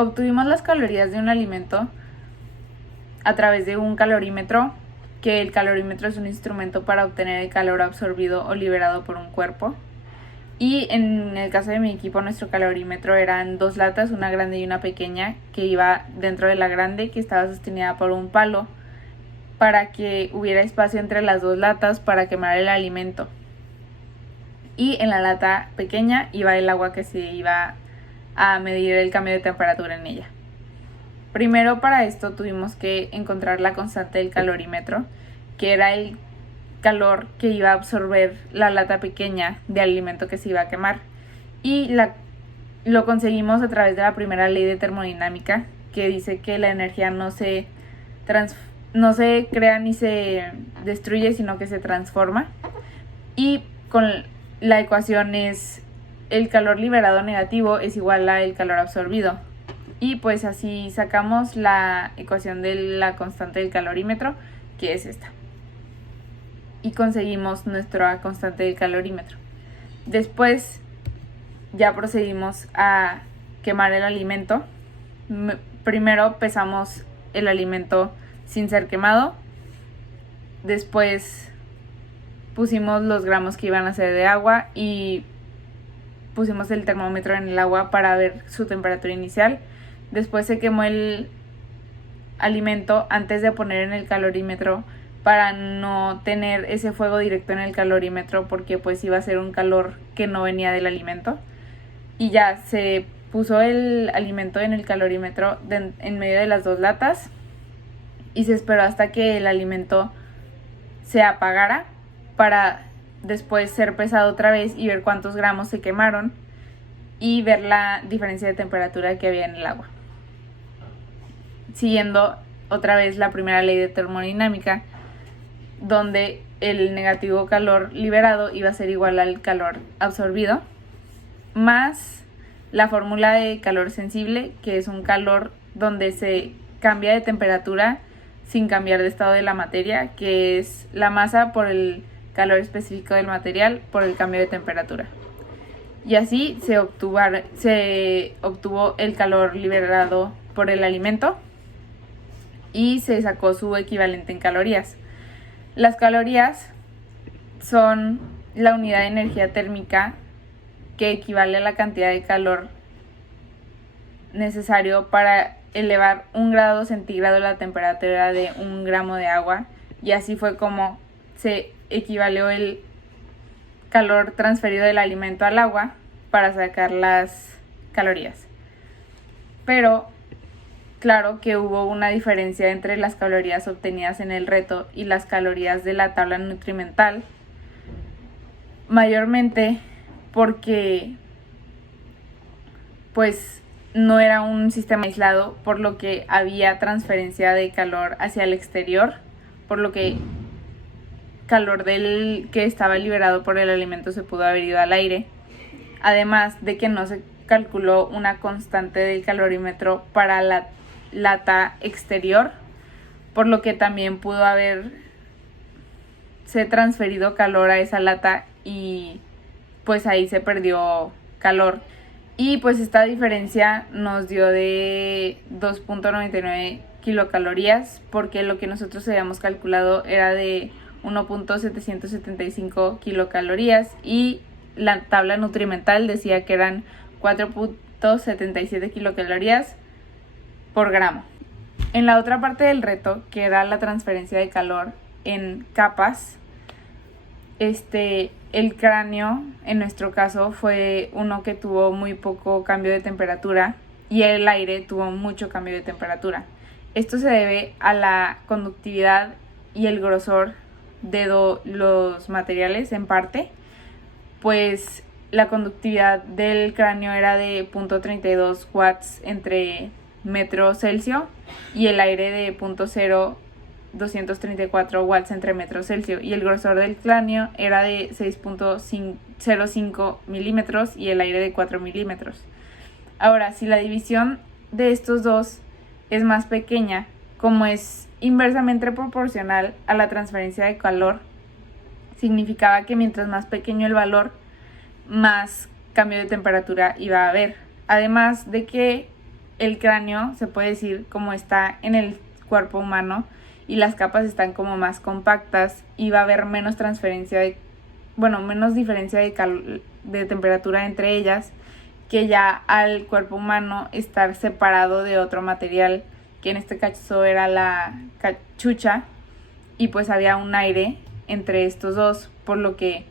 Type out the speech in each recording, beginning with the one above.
Obtuvimos las calorías de un alimento a través de un calorímetro, que el calorímetro es un instrumento para obtener el calor absorbido o liberado por un cuerpo. Y en el caso de mi equipo, nuestro calorímetro eran 2 latas, una grande y una pequeña, que iba dentro de la grande, que estaba sostenida por un palo, para que hubiera espacio entre las 2 latas para quemar el alimento. Y en la lata pequeña iba el agua que se iba a medir el cambio de temperatura en ella. Primero, para esto tuvimos que encontrar la constante del calorímetro, que era el calor que iba a absorber la lata pequeña de alimento que se iba a quemar. Y lo conseguimos a través de la primera ley de termodinámica, que dice que la energía no se crea ni se destruye, sino que se transforma. Y con la ecuación es el calor liberado negativo es igual a el calor absorbido. Y pues así sacamos la ecuación de la constante del calorímetro, que es esta. Y conseguimos nuestra constante del calorímetro. Después ya procedimos a quemar el alimento. Primero pesamos el alimento sin ser quemado. Después pusimos los gramos que iban a ser de agua y pusimos el termómetro en el agua para ver su temperatura inicial. Después se quemó el alimento antes de poner en el calorímetro, para no tener ese fuego directo en el calorímetro, porque pues iba a ser un calor que no venía del alimento. Y ya se puso el alimento en el calorímetro en medio de las 2 latas y se esperó hasta que el alimento se apagara para después ser pesado otra vez y ver cuántos gramos se quemaron y ver la diferencia de temperatura que había en el agua. Siguiendo otra vez la primera ley de termodinámica, donde el negativo calor liberado iba a ser igual al calor absorbido, más la fórmula de calor sensible, que es un calor donde se cambia de temperatura sin cambiar de estado de la materia, que es la masa por el calor específico del material por el cambio de temperatura. Y así se obtuvo el calor liberado por el alimento y se sacó su equivalente en calorías. Las calorías son la unidad de energía térmica que equivale a la cantidad de calor necesario para elevar 1 grado centígrado la temperatura de 1 gramo de agua, y así fue como se equivalió el calor transferido del alimento al agua para sacar las calorías. Pero claro que hubo una diferencia entre las calorías obtenidas en el reto y las calorías de la tabla nutrimental, mayormente porque pues no era un sistema aislado, por lo que había transferencia de calor hacia el exterior, por lo que calor del que estaba liberado por el alimento se pudo haber ido al aire, además de que no se calculó una constante del calorímetro para la lata exterior, por lo que también pudo haberse transferido calor a esa lata y pues ahí se perdió calor. Y pues esta diferencia nos dio de 2.99 kilocalorías, porque lo que nosotros habíamos calculado era de 1.775 kilocalorías y la tabla nutrimental decía que eran 4.77 kilocalorías por gramo. En la otra parte del reto, que era la transferencia de calor en capas, el cráneo en nuestro caso fue uno que tuvo muy poco cambio de temperatura y el aire tuvo mucho cambio de temperatura. Esto se debe a la conductividad y el grosor de los materiales, en parte, pues la conductividad del cráneo era de 0.32 watts entre metro Celsius y el aire de 0.234 watts entre metro Celsius, y el grosor del cráneo era de 6.05 milímetros y el aire de 4 milímetros. Ahora, si la división de estos dos es más pequeña, como es inversamente proporcional a la transferencia de calor, significaba que mientras más pequeño el valor, más cambio de temperatura iba a haber. Además de que el cráneo, se puede decir, como está en el cuerpo humano y las capas están como más compactas y va a haber menos transferencia menos diferencia de temperatura entre ellas, que ya al cuerpo humano estar separado de otro material, que en este caso era la cachucha, y pues había un aire entre estos dos, por lo que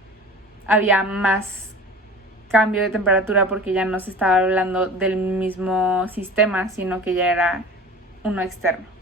había más cambio de temperatura, porque ya no se estaba hablando del mismo sistema, sino que ya era uno externo.